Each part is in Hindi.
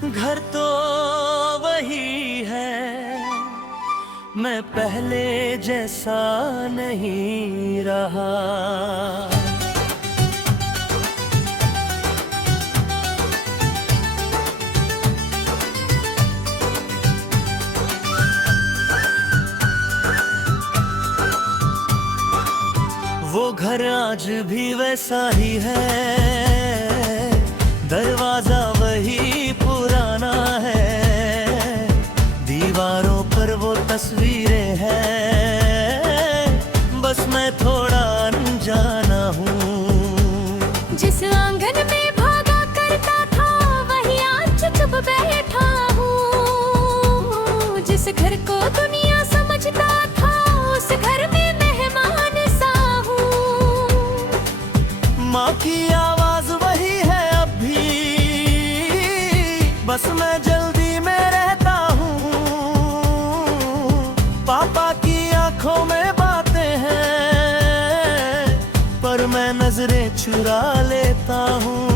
घर तो वही है, मैं पहले जैसा नहीं रहा। वो घर आज भी वैसा ही है, दरवाजा वही पुराना है, दीवारों पर वो तस्वीरें हैं, बस मैं थोड़ा अनजाना हूँ। जिस आंगन में भागा करता था वही आज चुप बैठा हूँ। जिस घर को दुनिया समझता था उस घर में मेहमान सा हूँ। माँ की आवाज वही है अब भी, बस मैं जल्दी में रहता हूँ। पापा की आंखों में बातें हैं, पर मैं नजरें चुरा लेता हूँ।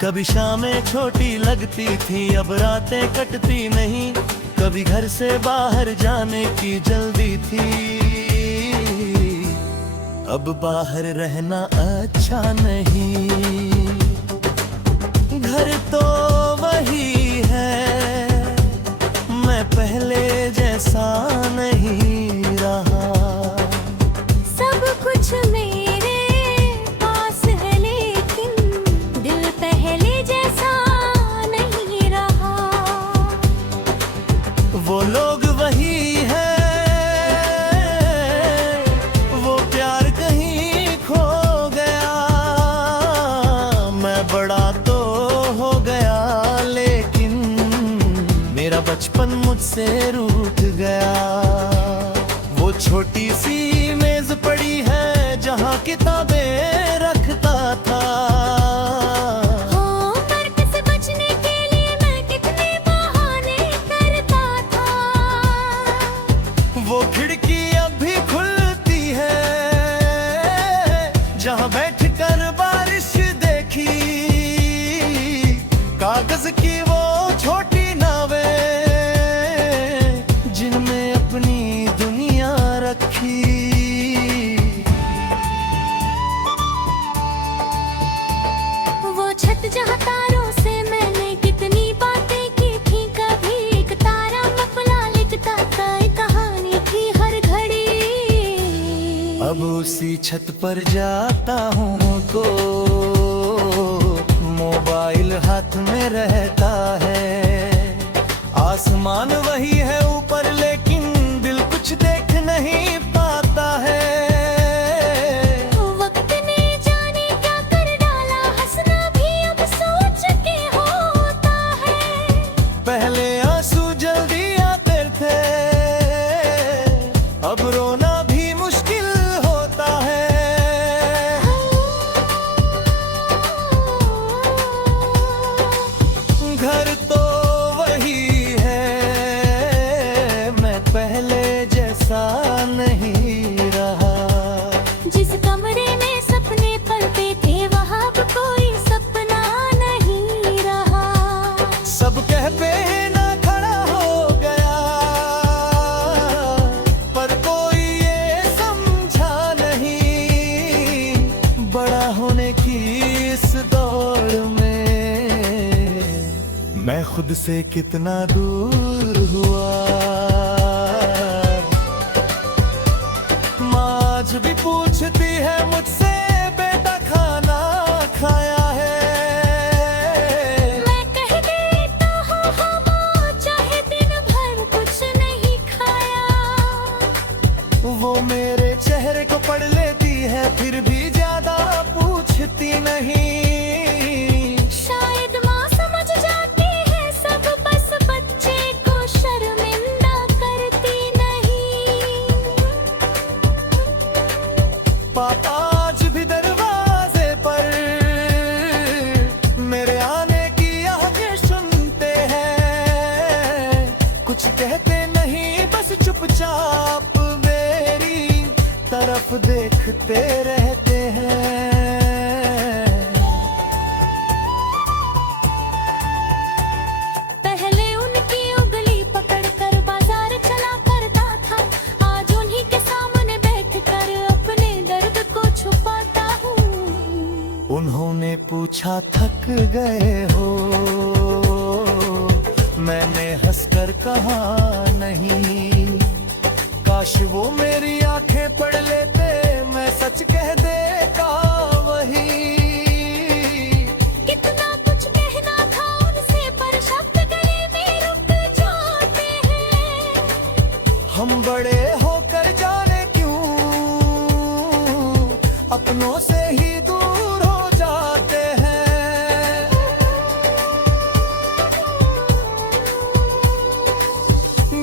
कभी शामें छोटी लगती थी, अब रातें कटती नहीं। कभी घर से बाहर जाने की जल्दी थी, अब बाहर रहना अच्छा नहीं। घर तो वही है, मैं पहले जैसा नहीं रहा। सब कुछ मेरे पास है लेकिन दिल पहले जैसा नहीं रहा। वो लोग वही है, वो प्यार कहीं खो गया। मैं बड़ा तो हो गया लेकिन मेरा बचपन मुझसे रूठ गया। वो छोटी सी मेज पड़ी है जहाँ किताबें रखता था। होमवर्क से बचने के लिए मैं कितने बहाने करता था। वो खिड़की अब भी खुलती है जहाँ बैठकर बारिश देखी। कागज की वो छोटी नावें जिनमें अपनी दुनिया रखी। वो छत जहाँ तारों से मैंने कितनी बातें की थी। कभी एक तारा मफला लिखता था, एक कहानी थी हर घड़ी। अब उसी छत पर जाता हूँ तो मोबाइल हाथ में रहता है। आसमान वही है ऊपर लेकिन दिल कुछ देख नहीं पाता है। वक्त ने जाने क्या कर डाला, हंसना भी अब सोच के होता है। पहले आंसू जल्दी आते थे, अब रोना भी मुश्किल होता है। घर तो वही है, मैं पहले जैसा नहीं रहा। जिस कमरे में सपने पलते थे वहाँ अब कोई सपना नहीं रहा। सब कह पे ना खड़ा हो गया, पर कोई ये समझा नहीं। बड़ा होने की इस दौड़ में मैं खुद से कितना दूर हुआ। माँ आज भी पूछती है मुझसे, बेटा खाना खाया है? मैं कह देता हूँ हाँ माँ, चाहे दिन भर कुछ नहीं खाया। वो मेरे चेहरे को पढ़ लेती है फिर भी ज्यादा पूछती नहीं। शायद माँ समझ जाती है सब, बस बच्चे को शर्मिंदा करती नहीं। पापा आज भी दरवाजे पर मेरे आने की आवाज़ें सुनते हैं। कुछ कहते नहीं बस चुपचाप मेरी तरफ देखते रहते हैं। पूछा थक गए हो, मैंने हंसकर कहा नहीं। काश वो मेरी आंखें पढ़ लेते, मैं सच कह देता वही। कितना कुछ कहना था उनसे, पर शब्द गले में रुक जाते हैं। हम बड़े होकर जाने क्यों अपनों से ही दूर हो जाते हैं।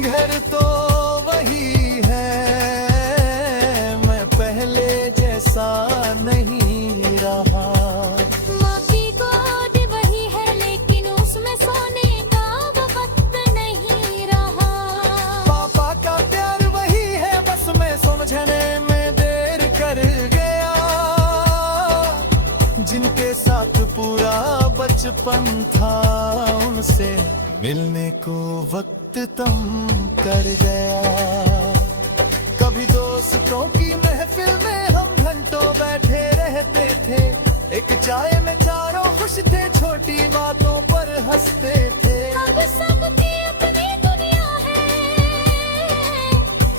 घर तो वही है, मैं पहले जैसा नहीं रहा। माँ की गोद वही है, लेकिन उसमें सोने का वो वक्त नहीं रहा। पापा का प्यार वही है, बस मैं समझने में देर कर गया। जिनके साथ पूरा बचपन था, उनसे मिलने को वक्त तम कर गया। कभी दोस्तों की महफिल में हम घंटों बैठे रहते थे, एक चाय में चारों खुश थे, छोटी बातों पर हंसते थे। अब सबकी अपनी दुनिया है,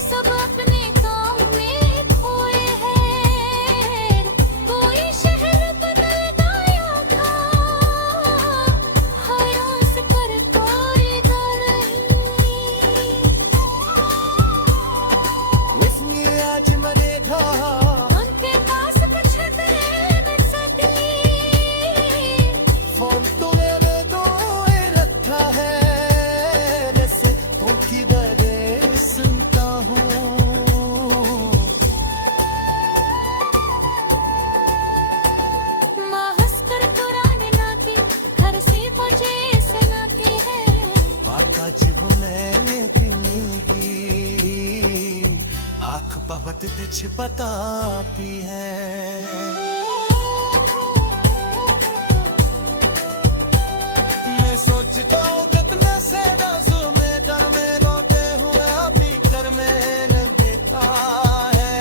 सब अपने काम में खोए हैं। कोई शहर बदल गया था, हयास पर कोई घर नहीं। इसलिए आज मैंने कहा, उनके पास कुछ देर सदी। फोन तो मैंने तो रखा है, जैसे उनकी दरें सुनता हूँ। माँ हंसकर पुराने नाते घर से मुझे सुनाती है। बाका जब मैंने दिली आँख पवत तिछ पता पी है। मैं सोचता हूँ कितने से राज़ों में डर में रोते हुए अभी कर मैंने देखा है।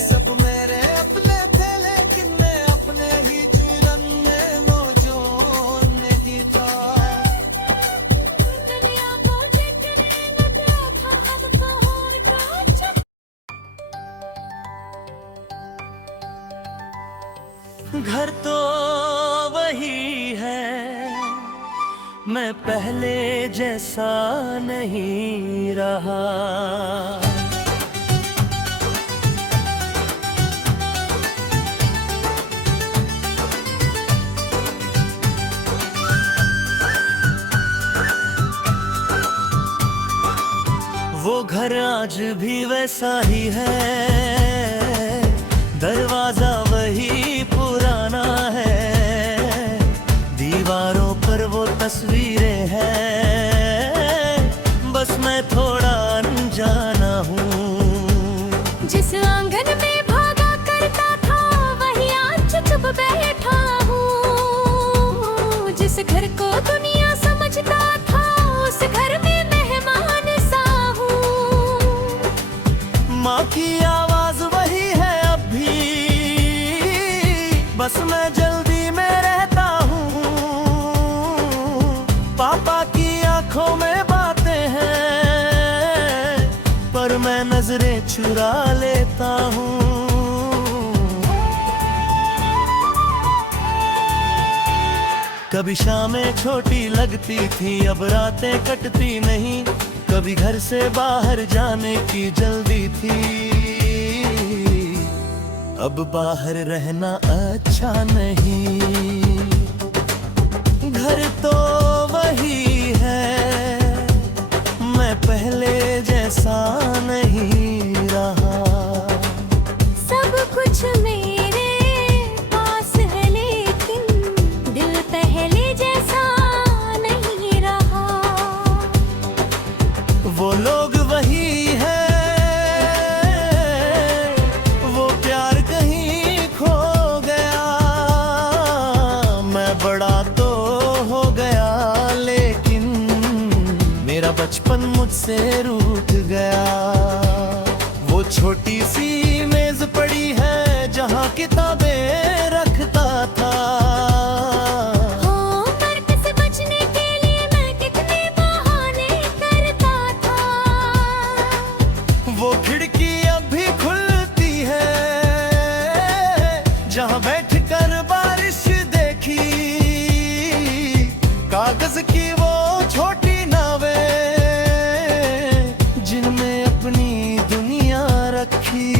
सब मेरे अपने थे, लेकिन मैं अपने ही चुरन में मौजूद नहीं था। दुनिया को जीतने लगा था, अब तो और कुछ। घर तो वही है, मैं पहले जैसा नहीं रहा। वो घर आज भी वैसा ही है, दरवाजा वही पुराना है। दीवारों पर वो तस्वीरें हैं, बस मैं थोड़ा अनजाना हूँ। जिस आंगन में भागा करता था, वही आज चुप बैठा हूँ। जिस घर को दुनिया समझता था, उस घर में मेहमान सा हूँ। माँ की आवाज वही है अब भी, बस मैं जल्दी में रहता हूँ। पापा की आंखों में बातें हैं, पर मैं नजरें चुरा लेता हूँ। कभी शामें छोटी लगती थी, अब रातें कटती नहीं। कभी घर से बाहर जाने की जल्दी थी, अब बाहर रहना अच्छा नहीं। घर तो वही है, मैं पहले जैसा नहीं रहा। सब कुछ मेरे पास है, लेकिन दिल पहले जैसा नहीं रहा। वो लोग वही है, वो प्यार कहीं खो गया। मैं बड़ा तो हो गया, लेकिन मेरा बचपन मुझसे रूठ गया। वो छोटी सी मेज पड़ी है, जहाँ किताबें रखता था। खिड़की अब भी खुलती है, जहां बैठकर बारिश देखी, कागज की वो छोटी नावें जिनमें अपनी दुनिया रखी।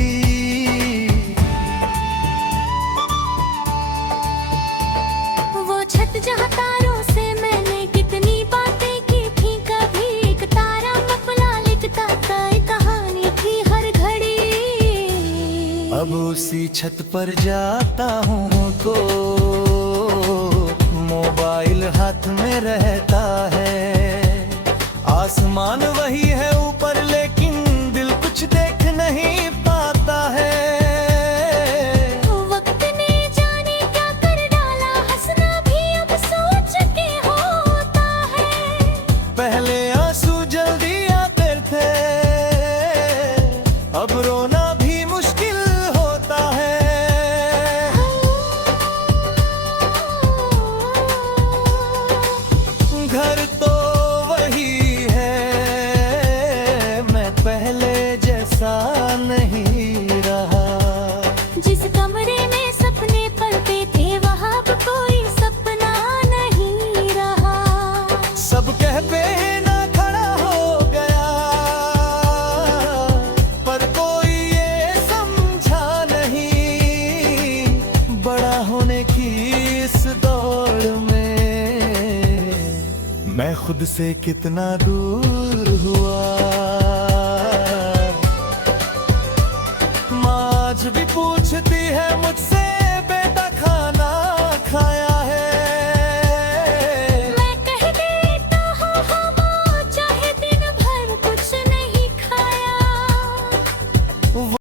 वो छत जहाँ तारों से मैंने कितनी बातें की थी, कभी एक तारा मफला लिखता था, एक कहानी थी हर घड़ी। अब उसी छत पर जाता हूँ तो मोबाइल हाथ में रहता है, आसमान वही है ऊपर लेकिन दिल कुछ देख नहीं पाता है। वक्त ने जाने क्या कर डाला, हंसना भी अब सोच के होता है। पहले आंसू जल्दी आते थे, अब रोना भी मुश्किल होता है। घर तो वही है, मैं पहले जैसा नहीं रहा। जिस कमरे में सपने पलते थे वहाँ अब कोई सपना नहीं रहा। सब कह पे ना खड़ा हो गया, पर कोई ये समझा नहीं, बड़ा होने की इस दौड़ में मैं खुद से कितना दूर हुआ। माँ आज भी पूछती है मुझसे